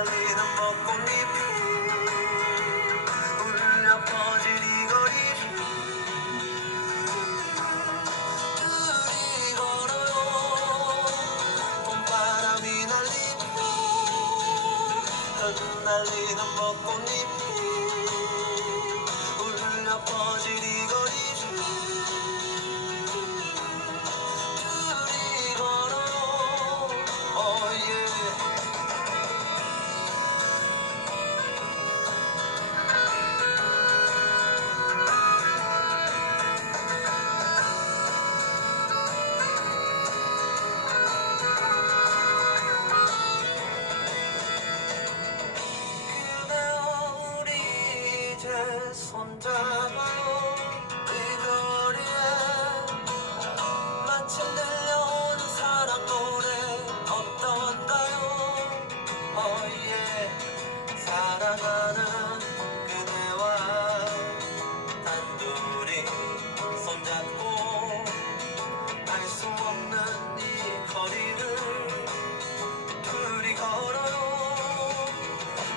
흩날리는 벚꽃잎이 울려 퍼질 이 거리를 둘이 걸어요. 봄바람이 날리고 흩날리는 벚꽃잎이 울려 퍼질 이 거리를 둘이 걸어요. Oh yeah. 그대여 우리 이제 손잡아요. 이별이에 마침 들려오는 사랑 노래 어떤가요? 어예 사랑하는 그대와 단둘이 손잡고 알 수 없는 이 거리를 둘이 걸어요.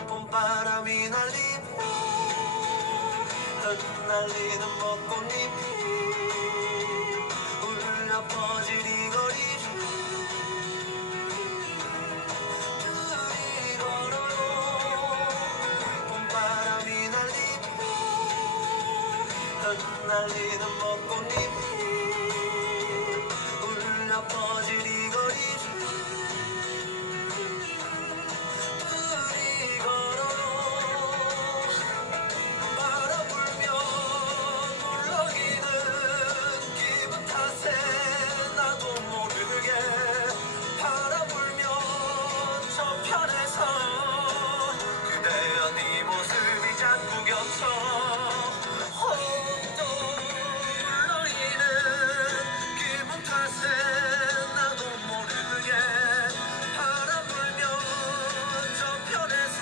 봄바람이 날리고 흩날리는 벚꽃잎이 울려 퍼질 이 거리를 둘이 걸어요. 봄바람이 날리고 흩날리는 벚꽃잎이 울려 퍼질 이 거리를 둘이 걸어요. 바람 불면 물러기는 기분 탓에 나도 모르게 바람 불면 저편에서 그대여 네 모습이 자꾸 겹쳐 또 물러기는 기분 탓에 나도 모르게 바람 불면 저편에서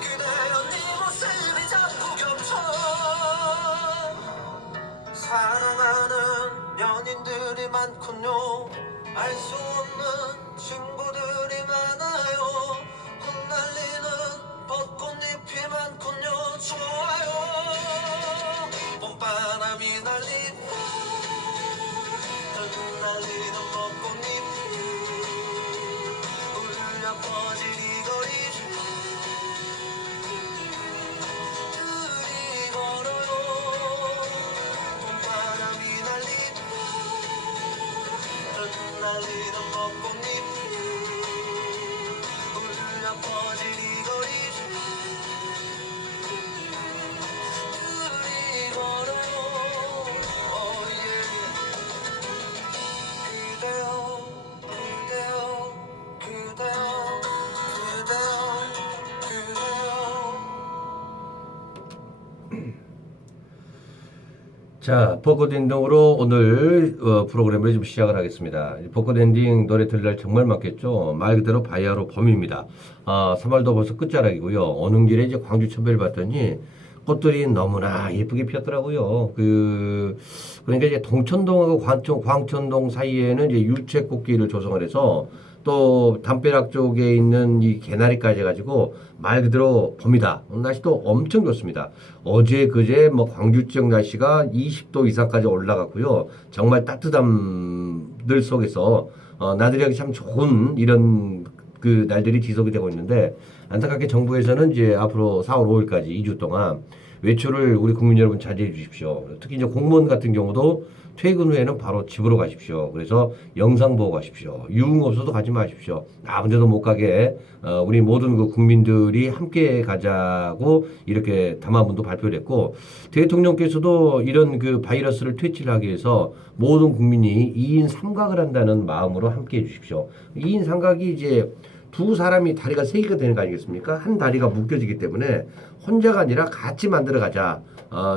그대여 네 모습이 자꾸 겹쳐 사랑하는 연인들이 많군요. 알 수 없는 친구들이 많아요. 흩날리는 벚꽃잎이 많군요. 좋아요. 봄바람이 날리고 흩날리는 벚꽃잎이 울려 퍼질 이 거리를 둘이 걸어요. 봄바람이 날리고 흩날리는 벚꽃잎이 울려 퍼질 이 거리를 둘이 걸어요. Oh yeah. 그대여 그대여 그대여 그대여 그대여 자, 벚꽃 엔딩으로 오늘 프로그램을 좀 시작을 하겠습니다. 벚꽃 엔딩 노래 들을 날 정말 많겠죠. 말 그대로 바야흐로 봄입니다. 3월도 벌써 끝자락이고요. 오는 길에 이제 광주 천배를 봤더니 꽃들이 너무나 예쁘게 피었더라고요. 그러니까 이제 동천동하고 광천동 사이에는 이제 율채꽃길을 조성을 해서 또 담벼락 쪽에 있는 이 개나리까지 해가지고 말 그대로 봄이다. 날씨도 엄청 좋습니다. 어제 그제 뭐 광주 지역 날씨가 20도 이상까지 올라갔고요. 정말 따뜻함들 속에서 나들이 하기 참 좋은 이런 그 날들이 지속이 되고 있는데 안타깝게 정부에서는 이제 앞으로 4월 5일까지 2주 동안 외출을 우리 국민 여러분 자제해 주십시오. 특히 이제 공무원 같은 경우도 퇴근 후에는 바로 집으로 가십시오. 그래서 영상 보고 가십시오. 유흥업소도 가지 마십시오. 아무 데도 못 가게 우리 모든 그 국민들이 함께 가자고 이렇게 담화문도 발표를 했고 대통령께서도 이런 그 바이러스를 퇴치를 하기 위해서 모든 국민이 2인 삼각을 한다는 마음으로 함께 해 주십시오. 2인 삼각이 이제 두 사람이 다리가 세 개가 되는 거 아니겠습니까? 한 다리가 묶여지기 때문에 혼자가 아니라 같이 만들어 가자.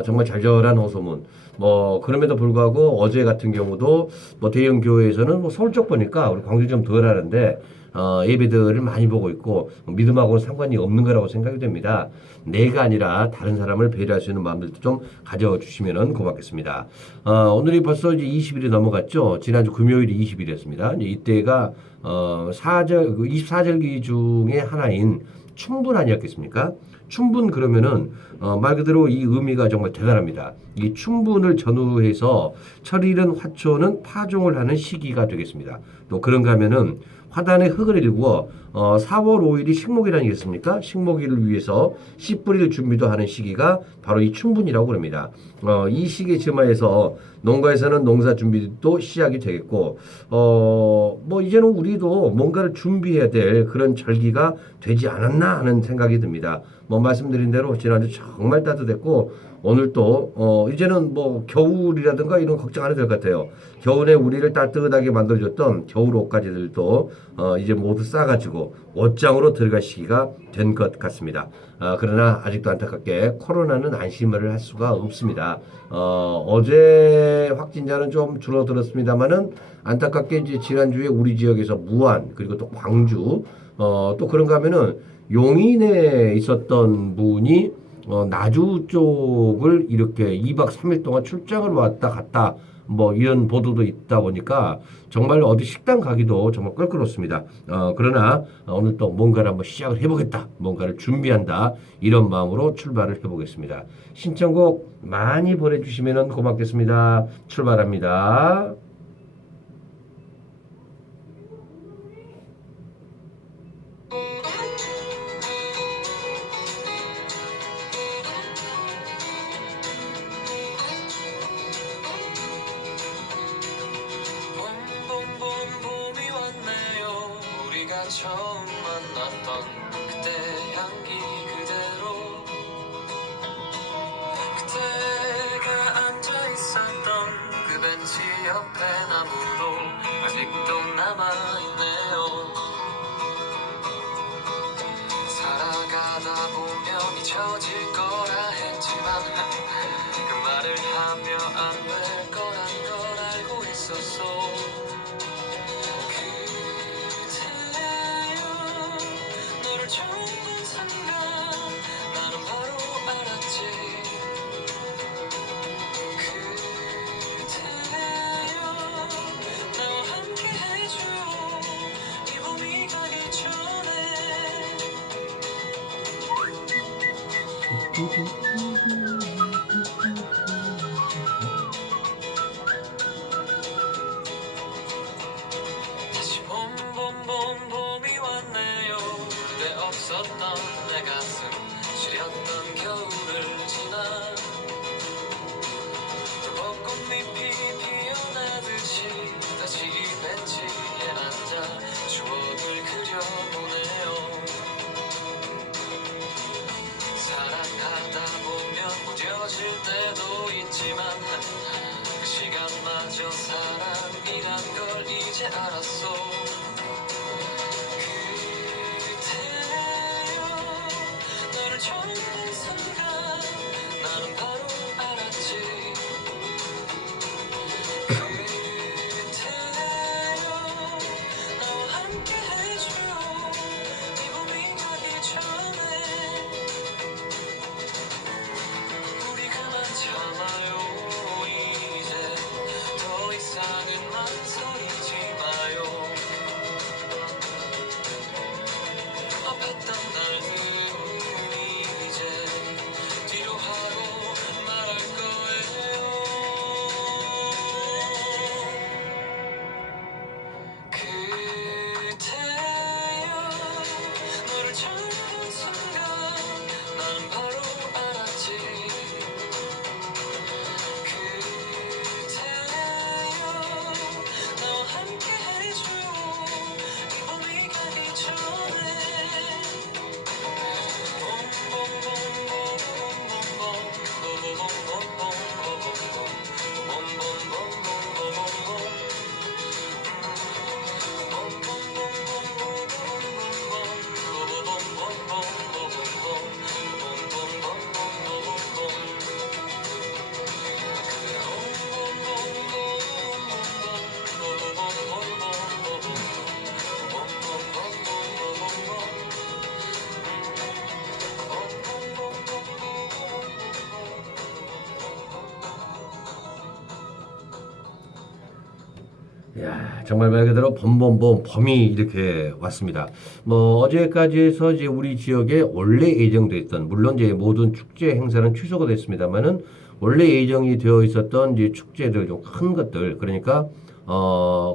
정말 잘절한 호소문. 뭐 그럼에도 불구하고 어제 같은 경우도 뭐 대형 교회에서는 뭐 서울 쪽 보니까 우리 광주 좀 덜 하는데 예배들을 많이 보고 있고 믿음하고는 상관이 없는 거라고 생각이 됩니다. 내가 아니라 다른 사람을 배려할 수 있는 마음들도 좀 가져주시면 고맙겠습니다. 오늘이 벌써 이제 20일이 넘어갔죠. 지난주 금요일이 20일이었습니다. 이때가 24절기 중에 하나인 춘분 아니었겠습니까? 춘분 그러면은 말 그대로 이 의미가 정말 대단합니다. 이 춘분을 전후해서 철일은 화초는 파종을 하는 시기가 되겠습니다. 또 그런가 하면은 화단에 흙을 일구어 4월 5일이 식목일이 아니겠습니까? 식목일을 위해서 씨 뿌릴 준비도 하는 시기가 바로 이 춘분이라고 그럽니다. 이 시기에 즈음하여서 농가에서는 농사 준비도 시작이 되겠고 뭐 이제는 우리도 뭔가를 준비해야 될 그런 절기가 되지 않았나 하는 생각이 듭니다. 뭐 말씀드린 대로 지난주 정말 따뜻했고 오늘 또 이제는 뭐 겨울이라든가 이런 걱정 안 해도 될 것 같아요. 겨울에 우리를 따뜻하게 만들어줬던 겨울 옷가지들도 이제 모두 싸가지고 옷장으로 들어갈 시기가 된 것 같습니다. 그러나 아직도 안타깝게 코로나는 안심을 할 수가 없습니다. 어제 확진자는 좀 줄어들었습니다만은 안타깝게 이제 지난주에 우리 지역에서 무안 그리고 또 광주 또 그런가 하면은 용인에 있었던 분이 나주 쪽을 이렇게 2박 3일 동안 출장을 왔다 갔다 뭐 이런 보도도 있다 보니까 정말 어디 식당 가기도 정말 껄끄럽습니다. 그러나 오늘 또 뭔가를 한번 시작을 해보겠다. 뭔가를 준비한다. 이런 마음으로 출발을 해보겠습니다. 신청곡 많이 보내주시면 고맙겠습니다. 출발합니다. 봄이 왔네요. 우리가 처음 만났던 그때 향기 그대로 그때가 앉아 있었던 그 벤치 옆에 나무도 아직도 남아있네요. 살아가다 보면 잊혀질 거라 했지만 그 말을 하며 안 될 거란 걸 알고 있었어. 그대여 너를 처음 본 순간 나는 바로 알았지. 그대여 나와 함께 해줘요 이 봄이 가기 전에. 다시 봄이 왔네요. 그대 없었던 내 가슴 시렸던 겨울을 지나 벚꽃잎이 피어나듯이 다시 이 벤치에 앉아 추억을 그려보네요. 사랑하다 보면 무뎌질 때도 있지만 그 시간마저 사랑이란 걸 이제 알았어. 그대여 너를 처음 본 순간 나는 바로 알았지. 그대여 나와 함께 해줘요 이 봄이 가기 전에. 우리 그만 참아요. 이제 더 이상은 망설이지 마요. 업했던 날들은 이제 야, 정말 말 그대로 범범범 범이 이렇게 왔습니다. 뭐 어제까지 해서 이제 우리 지역에 원래 예정돼 있던 물론 이제 모든 축제 행사는 취소가 됐습니다만은 원래 예정이 되어 있었던 이제 축제들 좀 큰 것들 그러니까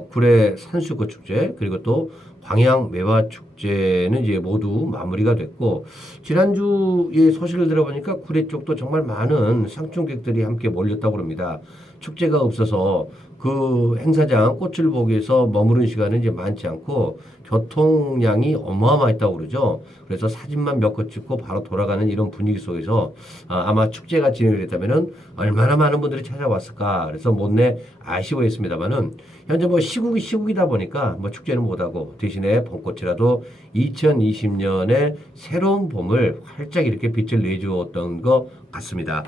구례 산수꽃 축제 그리고 또 광양 매화 축제는 이제 모두 마무리가 됐고 지난주에 소식을 들어보니까 구례 쪽도 정말 많은 상충객들이 함께 몰렸다고 합니다. 축제가 없어서 그 행사장 꽃을 보기 위해서 머무른 시간은 이제 많지 않고 교통량이 어마어마했다고 그러죠. 그래서 사진만 몇 컷 찍고 바로 돌아가는 이런 분위기 속에서 아마 축제가 진행이 됐다면은 얼마나 많은 분들이 찾아왔을까. 그래서 못내 아쉬워했습니다만은 현재 뭐 시국이다 보니까 뭐 축제는 못하고 대신에 봄꽃이라도 2020년에 새로운 봄을 활짝 이렇게 빛을 내주었던 것 같습니다.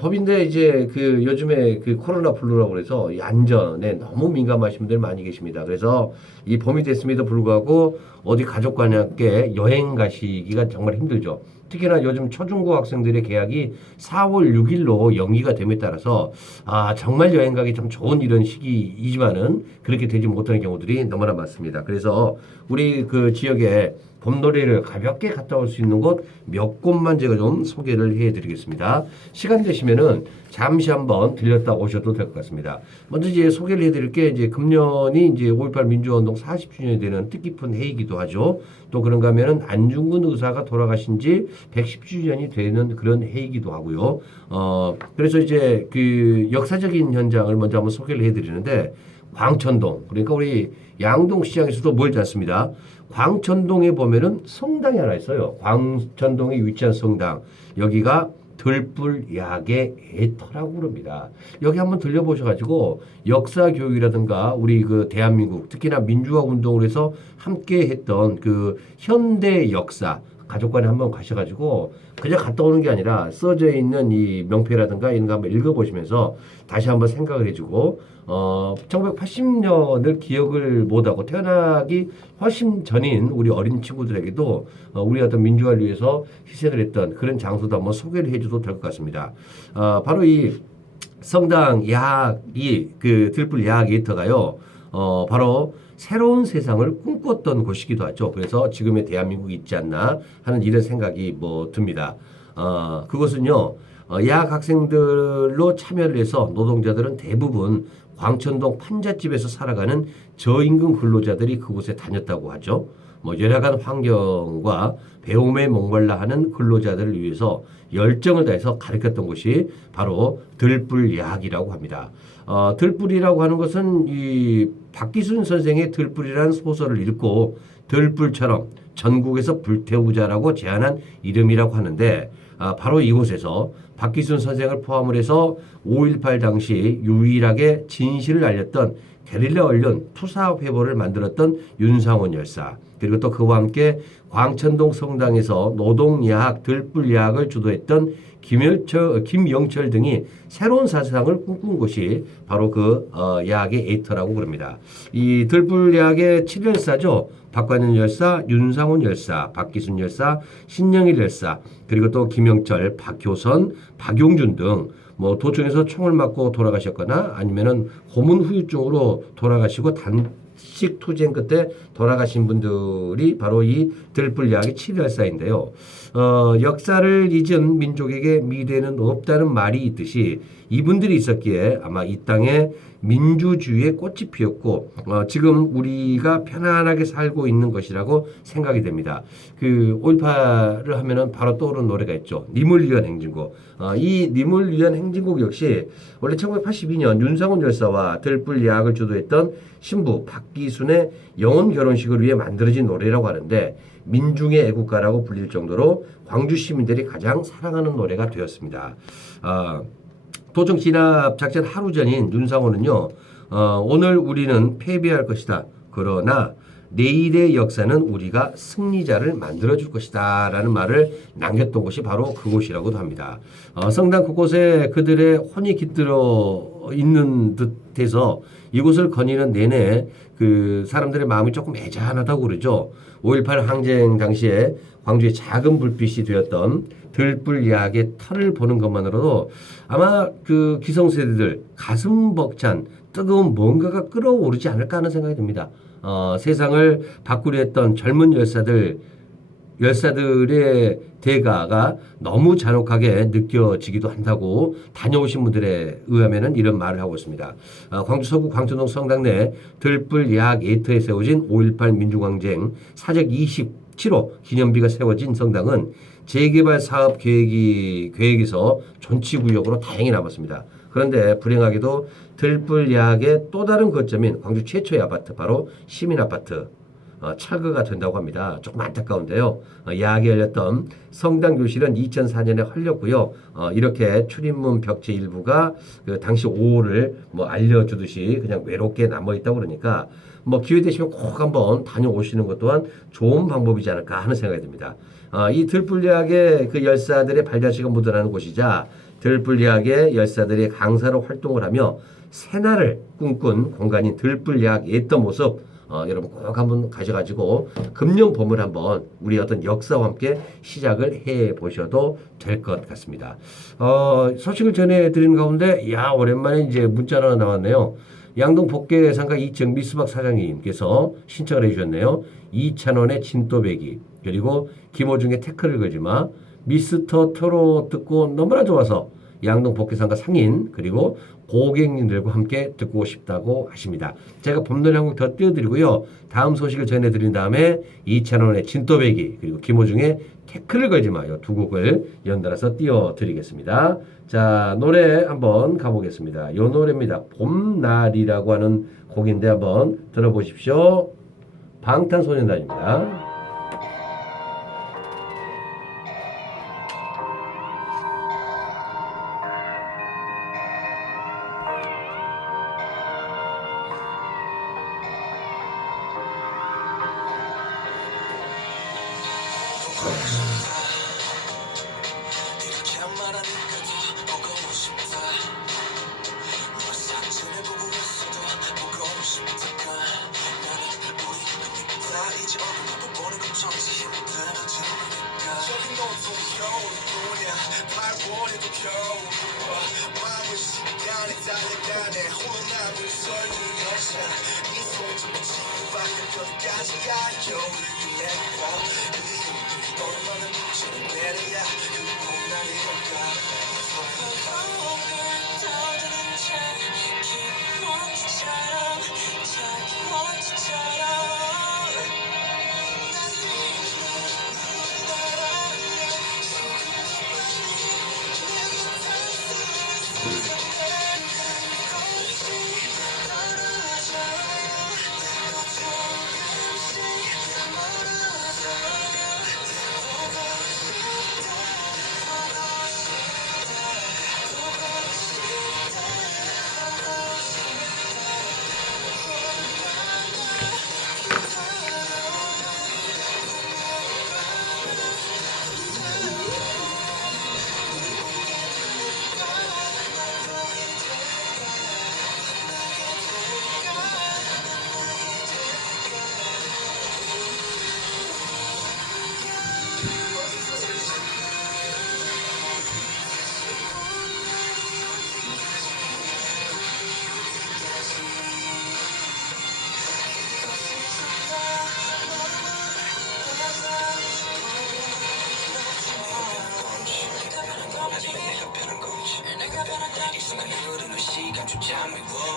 법인데 이제 그 요즘에 그 코로나 블루라고 그래서 이 안전에 너무 민감하신 분들 많이 계십니다. 그래서 이 봄이 됐음에도 불구하고 어디 가족과 함께 여행 가시기가 정말 힘들죠. 특히나 요즘 초중고 학생들의 계약이 4월 6일로 연기가 됨에 따라서 정말 여행 가기 좀 좋은 이런 시기이지만은 그렇게 되지 못하는 경우들이 너무나 많습니다. 그래서 우리 그 지역에 봄놀이를 가볍게 갔다 올 수 있는 곳 몇 곳만 제가 좀 소개를 해드리겠습니다. 시간 되시면은 잠시 한번 들렸다 오셔도 될 것 같습니다. 먼저 이제 소개를 해드릴 게 이제 금년이 이제 5.18 민주화운동 40주년이 되는 뜻깊은 해이기도 하죠. 또 그런가 하면은 안중근 의사가 돌아가신 지 110주년이 되는 그런 해이기도 하고요. 그래서 이제 그 역사적인 현장을 먼저 한번 소개를 해드리는데 광천동 그러니까 우리 양동시장에서도 멀지 않습니다. 광천동에 보면은 성당이 하나 있어요. 광천동에 위치한 성당. 여기가 들불야계 애터라고 그럽니다. 여기 한번 들려보셔가지고 역사 교육이라든가 우리 그 대한민국 특히나 민주화 운동을 해서 함께 했던 그 현대 역사 가족관에 한번 가셔가지고 그냥 갔다 오는 게 아니라 써져 있는 이 명패라든가 이런 거 한번 읽어보시면서 다시 한번 생각을 해주고 1980년을 기억을 못하고 태어나기 훨씬 전인 우리 어린 친구들에게도 우리 어떤 민주화를 위해서 희생을 했던 그런 장소도 한번 소개를 해줘도 될 것 같습니다. 바로 이 성당 야학이 그 들불 야학 에이터가요. 바로 새로운 세상을 꿈꿨던 곳이기도 하죠. 그래서 지금의 대한민국이 있지 않나 하는 이런 생각이 뭐 듭니다. 그것은요. 야학 학생들로 참여를 해서 노동자들은 대부분 광천동 판잣집에서 살아가는 저임금 근로자들이 그곳에 다녔다고 하죠. 뭐 열악한 환경과 배움에 목말라 하는 근로자들을 위해서 열정을 다해서 가르쳤던 곳이 바로 들불야학이라고 합니다. 들불이라고 하는 것은 이 박기순 선생의 들불이라는 소설을 읽고 들불처럼 전국에서 불태우자라고 제안한 이름이라고 하는데 바로 이곳에서 박기순 선생을 포함을 해서 5.18 당시 유일하게 진실을 알렸던 게릴라 언론 투사회보를 만들었던 윤상원 열사 그리고 또 그와 함께 광천동 성당에서 노동야학, 들불야학을 주도했던 김영철 등이 새로운 사상을 꿈꾼 곳이 바로 그 야학의 에이터라고 그럽니다. 이 들불야학의 7열사죠. 박관현 열사, 윤상훈 열사, 박기순 열사, 신영일 열사, 그리고 또 김영철, 박효선, 박용준 등 뭐 도청에서 총을 맞고 돌아가셨거나 아니면은 고문 후유증으로 돌아가시고 단식 투쟁 끝에 돌아가신 분들이 바로 이 들불야학의 7열사인데요. 역사를 잊은 민족에게 미래는 없다는 말이 있듯이 이분들이 있었기에 아마 이 땅에 민주주의의 꽃이 피었고 지금 우리가 편안하게 살고 있는 것이라고 생각이 됩니다. 그 5.18을 하면은 바로 떠오르는 노래가 있죠. 님을 위한 행진곡. 이 님을 위한 행진곡 역시 원래 1982년 윤상훈 열사와 들불야학을 주도했던 신부 박기순의 영혼 결혼식을 위해 만들어진 노래라고 하는데 민중의 애국가라고 불릴 정도로 광주 시민들이 가장 사랑하는 노래가 되었습니다. 도청 진압 작전 하루 전인 윤상호는요. 오늘 우리는 패배할 것이다. 그러나 내일의 역사는 우리가 승리자를 만들어줄 것이다 라는 말을 남겼던 곳이 바로 그곳이라고도 합니다. 성당 곳곳에 그들의 혼이 깃들어 있는 듯해서 이곳을 거니는 내내 그 사람들의 마음이 조금 애잔하다고 그러죠. 5.18 항쟁 당시에 광주의 작은 불빛이 되었던 들불 야학의 털을 보는 것만으로도 아마 그 기성세대들 가슴 벅찬 뜨거운 뭔가가 끓어오르지 않을까 하는 생각이 듭니다. 세상을 바꾸려 했던 젊은 열사들의 대가가 너무 잔혹하게 느껴지기도 한다고 다녀오신 분들에 의하면 이런 말을 하고 있습니다. 광주 서구 광천동 성당 내 들불 야학 예터에 세워진 5.18 민주항쟁 사적 27호 기념비가 세워진 성당은 재개발 사업 계획에서 존치구역으로 다행히 남았습니다. 그런데 불행하게도 들불 야학의 또 다른 거점인 광주 최초의 아파트 바로 시민아파트 철거가 된다고 합니다. 조금 안타까운데요. 야학이 열렸던 성당 교실은 2004년에 헐렸고요. 이렇게 출입문 벽체 일부가 그 당시 5호를 뭐 알려주듯이 그냥 외롭게 남아있다고 그러니까 뭐 기회 되시면 꼭 한번 다녀오시는 것 또한 좋은 방법이지 않을까 하는 생각이 듭니다. 이 들불야학의 그 열사들의 발자취가 묻어나는 곳이자 들불야학의 열사들이 강사로 활동을 하며 새날을 꿈꾼 공간인 들불야학 옛던 모습 여러분 꼭 한번 가져가지고 금년봄을 한번 우리 어떤 역사와 함께 시작을 해 보셔도 될 것 같습니다. 소식을 전해드리는 가운데 오랜만에 이제 문자가 하나 나왔네요. 양동 복개상가 이정미 수박 사장님께서 신청을 해주셨네요. 이찬원의 진또배기 그리고 김호중의 태클을 걸지마 미스터 트롯 듣고 너무나 좋아서 양동 복개상가 상인 그리고 고객님들과 함께 듣고 싶다고 하십니다. 제가 봄노래 한 곡 더 띄워드리고요. 다음 소식을 전해드린 다음에 이찬원의 진또배기 그리고 김호중의 태클을 걸지 마요. 두 곡을 연달아서 띄워드리겠습니다. 자, 노래 한번 가보겠습니다. 요 노래입니다. 봄날이라고 하는 곡인데 한번 들어보십시오. 방탄소년단입니다. 이렇게 말하니까 더 보고 싶다. 널 사진해보고 있어도 보고 싶다가 나는 우리 다 이제 얼굴만 보는 건 정치 힘들어지니까 저긴 온통이 겨울뿐이야 8월에도 겨울 마음의 시간이 달려가네 홀로 남은 설명해서 이 손좀 치고받는 것까지가 겨울을 위해 얼마나 눈치를 내려야 그 봄날이 올까 떠드는 자기 먼지처럼 난 눈이 바라며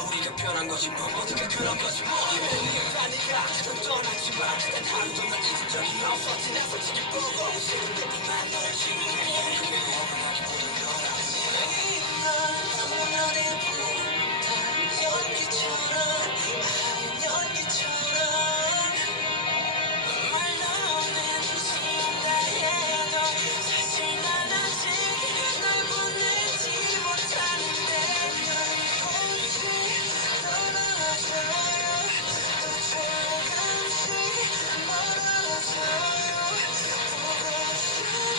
우리가 편한 거지 뭐 어디가 그런 거지 뭐 이래니까 넌 떠났지만 단 하루도 날 잊은 적이 없었지 나 솔직히 보고 싶은 것뿐만 널 지우네 그게 원하기보단 널 넌 연기처럼 하얀 연기처럼 말로 없는 진다 해도 사실 난 아직 널 보내지 못하는데 멀어져요 또 조금씩 멀어져요 보고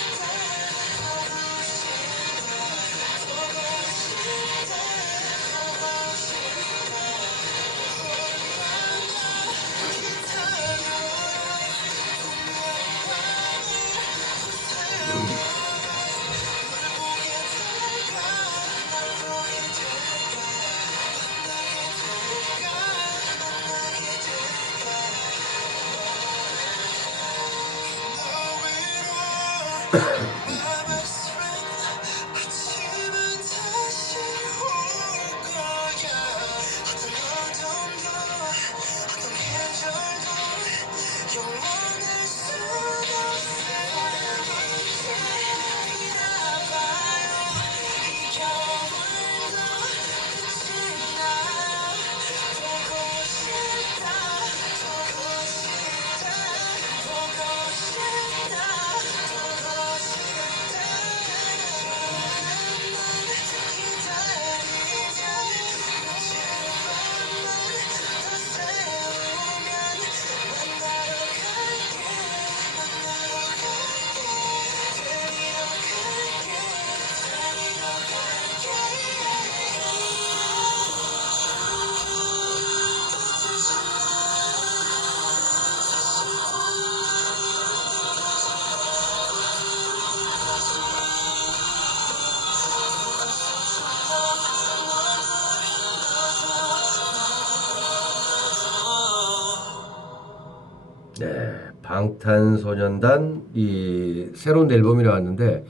방탄소년단 이 새로운 앨범이 나왔는데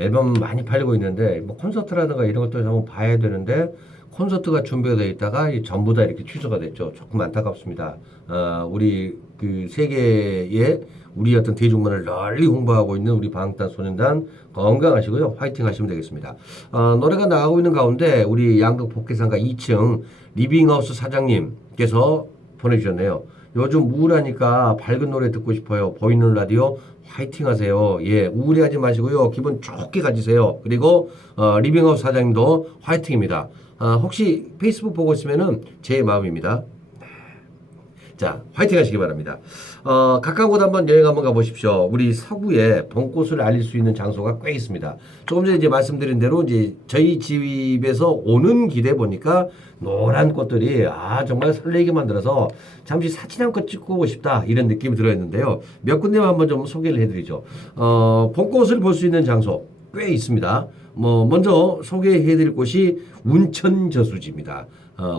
앨범 많이 팔리고 있는데 뭐 콘서트라든가 이런 것도 한번 봐야 되는데 콘서트가 준비가 돼 있다가 전부 다 이렇게 취소가 됐죠. 조금 안타깝습니다. 우리 그 세계에 우리 어떤 대중문화를 널리 홍보하고 있는 우리 방탄소년단 건강하시고요. 화이팅 하시면 되겠습니다. 노래가 나가고 있는 가운데 우리 양극 복회상가 2층 리빙하우스 사장님께서 보내주셨네요. 요즘 우울하니까 밝은 노래 듣고 싶어요. 보이는 라디오 화이팅 하세요. 예, 우울해하지 마시고요. 기분 좋게 가지세요. 그리고 리빙하우스 사장님도 화이팅입니다. 혹시 페이스북 보고 있으면은 제 마음입니다. 자, 화이팅 하시기 바랍니다. 가까운 곳 한번 여행 한번 가보십시오. 우리 서구에 봄꽃을 알릴 수 있는 장소가 꽤 있습니다. 조금 전에 이제 말씀드린 대로 이제 저희 집에서 오는 길에 보니까 노란 꽃들이 정말 설레게 만들어서 잠시 사진 한 컷 찍고 싶다 이런 느낌이 들어있는데요. 몇 군데만 한번 좀 소개를 해드리죠. 봄꽃을 볼 수 있는 장소 꽤 있습니다. 먼저 소개해드릴 곳이 운천저수지입니다.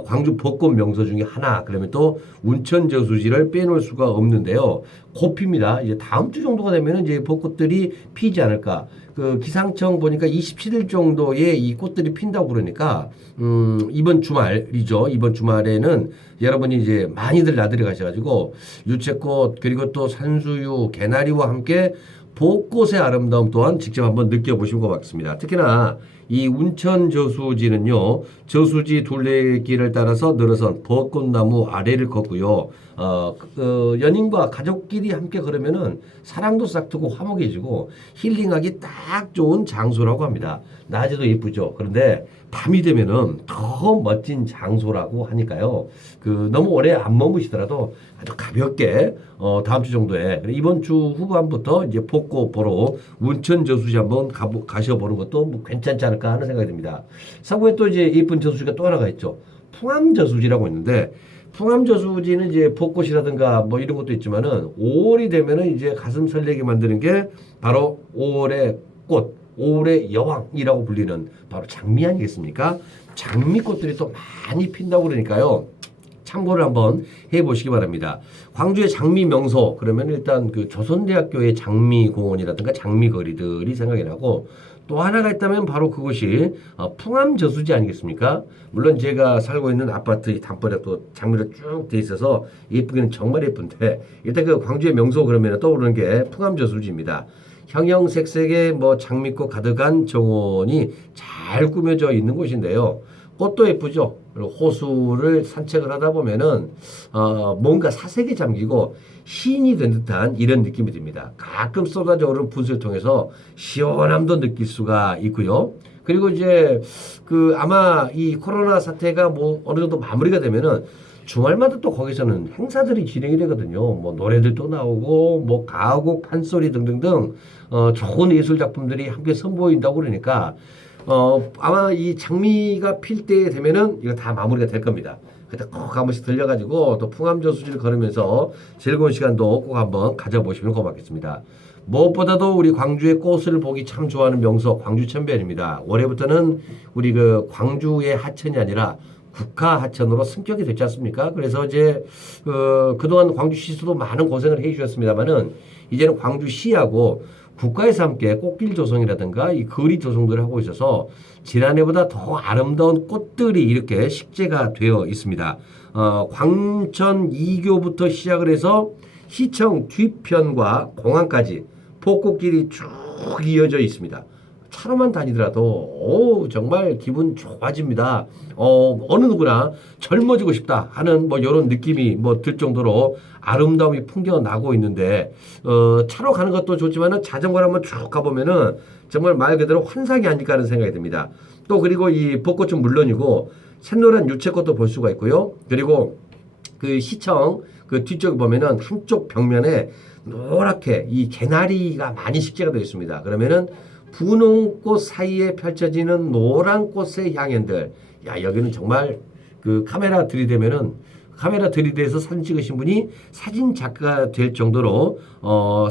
광주 벚꽃 명소 중에 하나. 그러면 또 운천저수지를 빼놓을 수가 없는데요. 곧 핍니다. 이제 다음 주 정도가 되면 이제 벚꽃들이 피지 않을까. 그 기상청 보니까 27일 정도에 이 꽃들이 핀다고 그러니까 이번 주말이죠. 이번 주말에는 여러분이 이제 많이들 나들이 가셔가지고 유채꽃 그리고 또 산수유, 개나리와 함께 벚꽃의 아름다움 또한 직접 한번 느껴보시는 것 같습니다. 특히나 이 운천 저수지는요, 저수지 둘레길을 따라서 늘어선 벚꽃나무 아래를 걷고요. 연인과 가족끼리 함께 걸으면은 사랑도 싹트고 화목해지고 힐링하기 딱 좋은 장소라고 합니다. 낮에도 예쁘죠. 그런데 밤이 되면은 더 멋진 장소라고 하니까요. 너무 오래 안 머무시더라도 아주 가볍게 다음 주 정도에 이번 주 후반부터 이제 벚꽃 보러 운천 저수지 한번 가셔보는 것도 뭐 괜찮지 않을까 하는 생각이 듭니다. 서구에 또 이제 예쁜 저수지가 또 하나가 있죠. 풍암 저수지라고 있는데 풍암 저수지는 이제 벚꽃이라든가 뭐 이런 것도 있지만은 5월이 되면은 이제 가슴 설레게 만드는 게 바로 5월의 꽃. 5월의 여왕이라고 불리는 바로 장미 아니겠습니까? 장미꽃들이 또 많이 핀다고 그러니까요. 참고를 한번 해보시기 바랍니다. 광주의 장미 명소 그러면 일단 그 조선대학교의 장미공원이라든가 장미거리들이 생각이 나고 또 하나가 있다면 바로 그것이 풍암저수지 아니겠습니까? 물론 제가 살고 있는 아파트 단벌에 또 장미로 쭉 돼 있어서 예쁘기는 정말 예쁜데 일단 그 광주의 명소 그러면 떠오르는 게 풍암저수지입니다. 형형색색의 뭐 장미꽃 가득한 정원이 잘 꾸며져 있는 곳인데요. 꽃도 예쁘죠. 그리고 호수를 산책을 하다 보면은 뭔가 사색에 잠기고 시인이 된 듯한 이런 느낌이 듭니다. 가끔 쏟아져 오르는 분수를 통해서 시원함도 느낄 수가 있고요. 그리고 이제 아마 이 코로나 사태가 뭐 어느 정도 마무리가 되면은 주말마다 또 거기서는 행사들이 진행이 되거든요. 뭐 노래들도 나오고 뭐 가곡 판소리 등등등 좋은 예술 작품들이 함께 선보인다고 그러니까 아마 이 장미가 필 때 되면은 이거 다 마무리가 될 겁니다. 그때 꼭 한 번씩 들려가지고 또 풍암저수지를 걸으면서 즐거운 시간도 꼭 한번 가져보시면 고맙겠습니다. 무엇보다도 우리 광주의 꽃을 보기 참 좋아하는 명소 광주천변입니다. 올해부터는 우리 광주의 하천이 아니라 국가 하천으로 승격이 됐지 않습니까? 그래서 이제 그동안 광주시에서도 많은 고생을 해주셨습니다만은 이제는 광주시하고 국가에서 함께 꽃길 조성이라든가 이 거리 조성들을 하고 있어서 지난해보다 더 아름다운 꽃들이 이렇게 식재가 되어 있습니다. 광천 2교부터 시작을 해서 시청 뒤편과 공항까지 벚꽃길이 쭉 이어져 있습니다. 차로만 다니더라도 정말 기분 좋아집니다. 어느 누구나 젊어지고 싶다 하는 뭐 이런 느낌이 들 정도로 아름다움이 풍겨나고 있는데 차로 가는 것도 좋지만은 자전거를 한번 쭉 가보면은 정말 말 그대로 환상이 아닐까 하는 생각이 듭니다. 또 그리고 이 벚꽃은 물론이고 샛노란 유채꽃도 볼 수가 있고요. 그리고 시청 뒤쪽에 보면은 한쪽 벽면에 노랗게 이 개나리가 많이 식재가 되어 있습니다. 그러면은 분홍꽃 사이에 펼쳐지는 노란 꽃의 향연들. 야, 여기는 정말 카메라 들이대서 사진 찍으신 분이 사진 작가가 될 정도로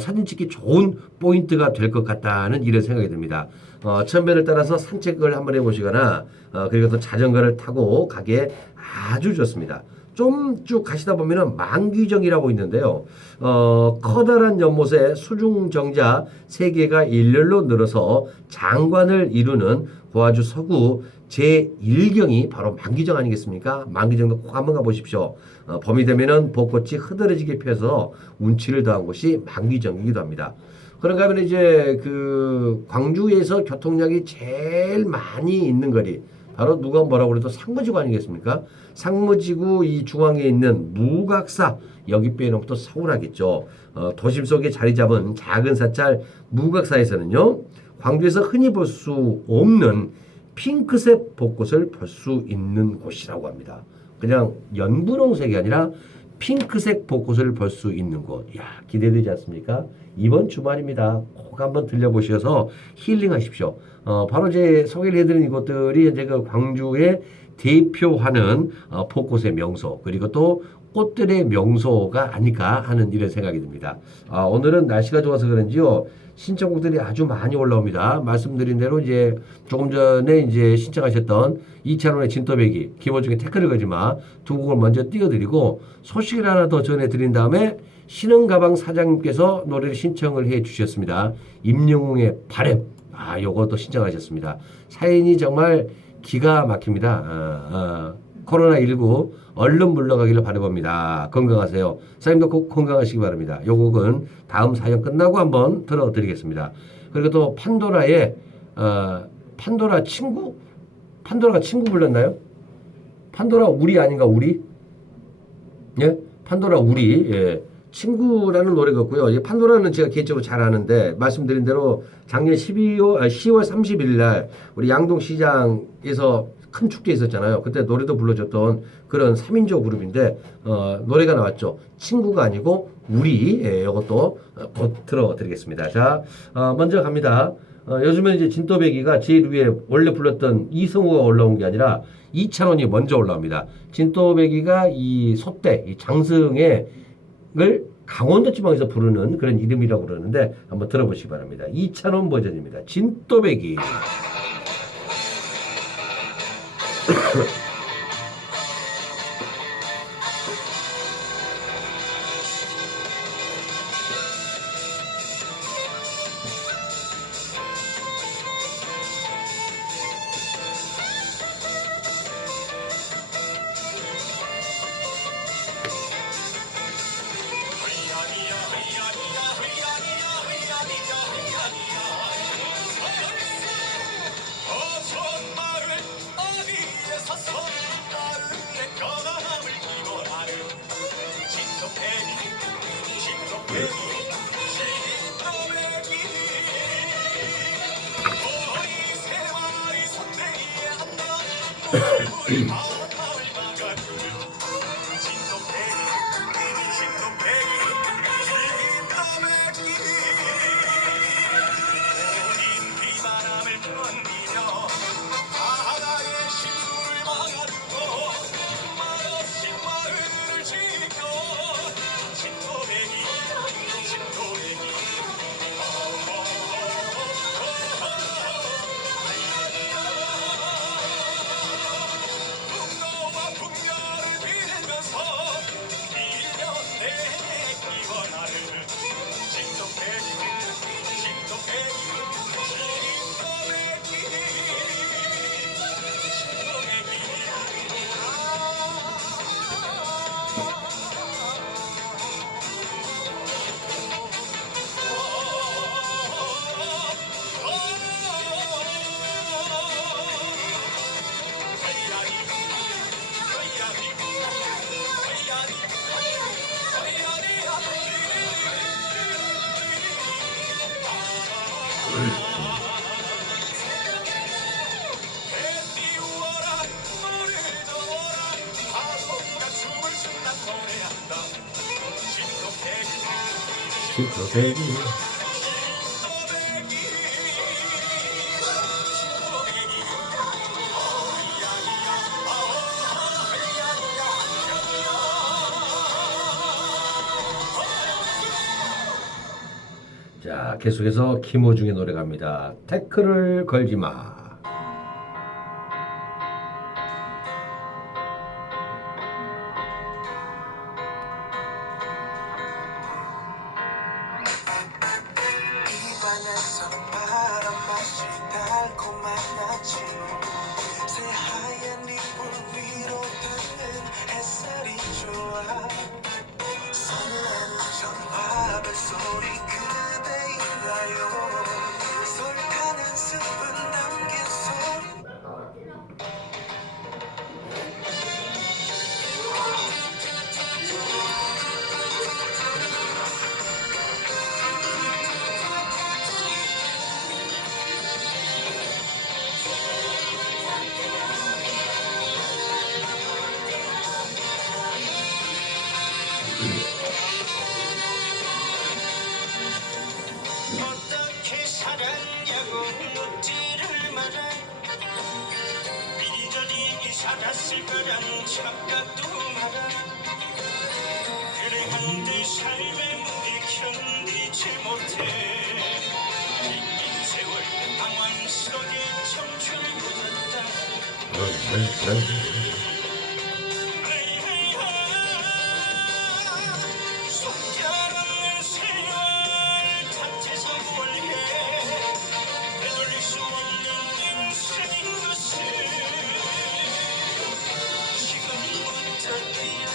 사진 찍기 좋은 포인트가 될 것 같다는 이런 생각이 듭니다. 천변을 따라서 산책을 한번 해보시거나 그리고 또 자전거를 타고 가기에 아주 좋습니다. 좀 쭉 가시다 보면은 만귀정이라고 있는데요. 커다란 연못에 수중정자 3개가 일렬로 늘어서 장관을 이루는 고아주 서구 제1경이 바로 만기정 아니겠습니까? 만기정도 꼭 한번 가보십시오. 봄이 되면은 벚꽃이 흐드러지게 펴서 운치를 더한 곳이 만기정이기도 합니다. 그런가 하면 이제 그 광주에서 교통량이 제일 많이 있는 거리 바로 누가 뭐라고 그래도 상무지구 아니겠습니까? 상무지구 이 중앙에 있는 무각사 여기 빼놓으면 또 서운하겠죠. 도심 속에 자리 잡은 작은 사찰 무각사에서는요. 광주에서 흔히 볼 수 없는 핑크색 벚꽃을 볼 수 있는 곳이라고 합니다. 그냥 연분홍색이 아니라 핑크색 벚꽃을 볼 수 있는 곳. 야, 기대되지 않습니까? 이번 주말입니다. 꼭 한번 들려보셔서 힐링하십시오. 바로 제 소개를 해드린 이곳들이 현재 그 광주의 대표하는 벚꽃의 명소 그리고 또 꽃들의 명소가 아닐까 하는 이런 생각이 듭니다. 오늘은 날씨가 좋아서 그런지요. 신청곡들이 아주 많이 올라옵니다. 말씀드린 대로 이제 조금 전에 이제 신청하셨던 이찬원의 진또배기, 김호중의 태클을 걸지 마 두 곡을 먼저 띄워드리고 소식을 하나 더 전해드린 다음에 신흥가방 사장님께서 노래를 신청을 해 주셨습니다. 임영웅의 바램. 요것도 신청하셨습니다. 사연이 정말 기가 막힙니다. 코로나19 얼른 물러가기를 바라봅니다. 건강하세요. 사장님도 꼭 건강하시기 바랍니다. 요 곡은 다음 사연 끝나고 한번 들어드리겠습니다. 그리고 또 판도라의 판도라 친구? 판도라가 친구 불렀나요? 판도라 우리 아닌가 우리? 예? 판도라 우리. 예. 친구라는 노래가 있고요. 이 판도라는 제가 개인적으로 잘 아는데 말씀드린 대로 작년 10월 30일 날 우리 양동시장에서 큰 축제 있었잖아요. 그때 노래도 불러줬던 그런 3인조 그룹인데 노래가 나왔죠. 친구가 아니고 우리. 예, 이것도 곧 들어드리겠습니다. 자, 먼저 갑니다. 요즘에 이제 진또배기가 제일 위에 원래 불렀던 이성우가 올라온 게 아니라 이찬원이 먼저 올라옵니다. 진또배기가 이 소대, 이 장승의 을 강원도 지방에서 부르는 그런 이름이라고 그러는데 한번 들어보시기 바랍니다. 이찬원 버전입니다. 진또배기. 진또배기. 자, 계속해서 김호중의 노래 갑니다. 태클을 걸지 마. 바람 맛이 달콤한 아침 새하얀 이불 위로 닿는 햇살이 좋아 설레는 전화벨 소리 그대인가요 솔타는 스푼 담긴 소리 어떻게 살았냐고 묻지를 마라 이리저리 살았을 거란 착각도 마라 그래 한들 삶의 무게 견디지 못해 긴 세월 방황 속에 청춘을 묻었다 속절없는 세월 탓해서 뭘 해 되돌릴 수 없는 인생인 것을 지금부터 뛰어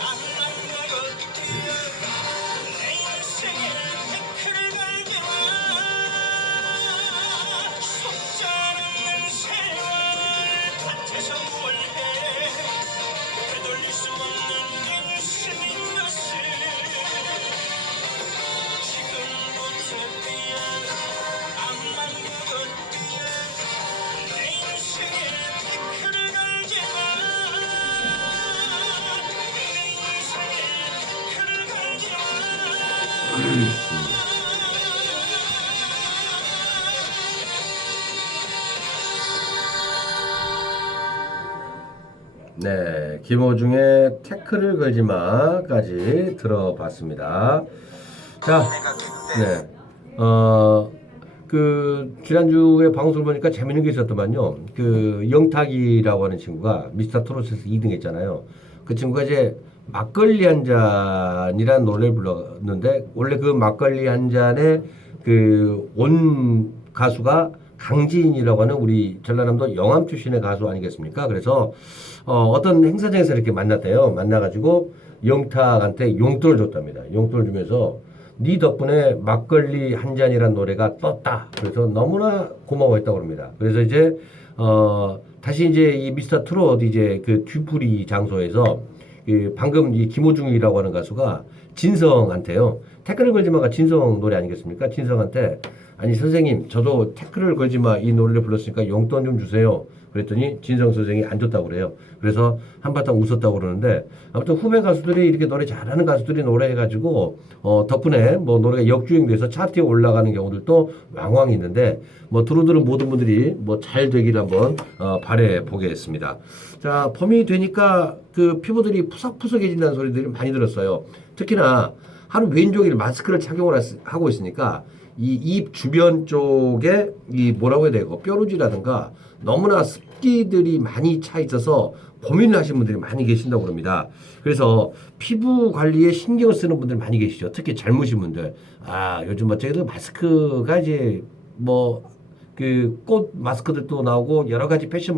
앞만 가고 뛰어 내 인생에 태클을 걸지 마 속절없는 세월 탓해서 뭘 해 되돌릴 수 없는 인생인 것을 지금부터 뛰어 앞만 보고 뛰어 내 인생에 태클을 걸지 마 내 인생에 태클을 걸지 네, 김호중의 태클을 걸지 마까지 들어봤습니다. 자, 네, 지난주에 방송을 보니까 재밌는 게 있었더만요. 영탁이라고 하는 친구가 미스터 트롯에서 2등 했잖아요. 그 친구가 이제 막걸리 한 잔이라는 노래를 불렀는데, 원래 그 막걸리 한 잔에 온 가수가 강지인이라고 하는 우리 전라남도 영암 출신의 가수 아니겠습니까? 그래서 어떤 행사장에서 이렇게 만났대요. 만나가지고 영탁한테 용돈을 줬답니다. 용돈을 주면서 네 덕분에 막걸리 한 잔이란 노래가 떴다. 그래서 너무나 고마워했다고 합니다. 그래서 이제 다시 이제 이 미스터 트롯 이제 뒤풀이 장소에서 방금 이 김호중이라고 하는 가수가 진성한테요. 태클을 걸지 마가 진성 노래 아니겠습니까? 진성한테 아니 선생님 저도 태클을 걸지 마 이 노래를 불렀으니까 용돈 좀 주세요. 그랬더니 진성 선생이 안 줬다고 그래요. 그래서 한바탕 웃었다고 그러는데 아무튼 후배 가수들이 이렇게 노래 잘하는 가수들이 노래해가지고 덕분에 뭐 노래가 역주행돼서 차트에 올라가는 경우들도 왕왕 있는데 뭐 두루두루 모든 분들이 뭐 잘 되기를 한번 바래 보겠습니다. 자, 봄이 되니까 피부들이 푸석푸석해진다는 소리들이 많이 들었어요. 특히나 하루 왼종일 마스크를 착용을 하고 있으니까 이 입 주변 쪽에 이 뭐라고 해야 되고 뾰루지라든가 너무나 습기들이 많이 차 있어서 고민을 하시는 분들이 많이 계신다고 합니다. 그래서 피부 관리에 신경을 쓰는 분들 많이 계시죠. 특히 젊으신 분들. 요즘 어쨌든 마스크가 이제 꽃 마스크들도 나오고 여러 가지 패션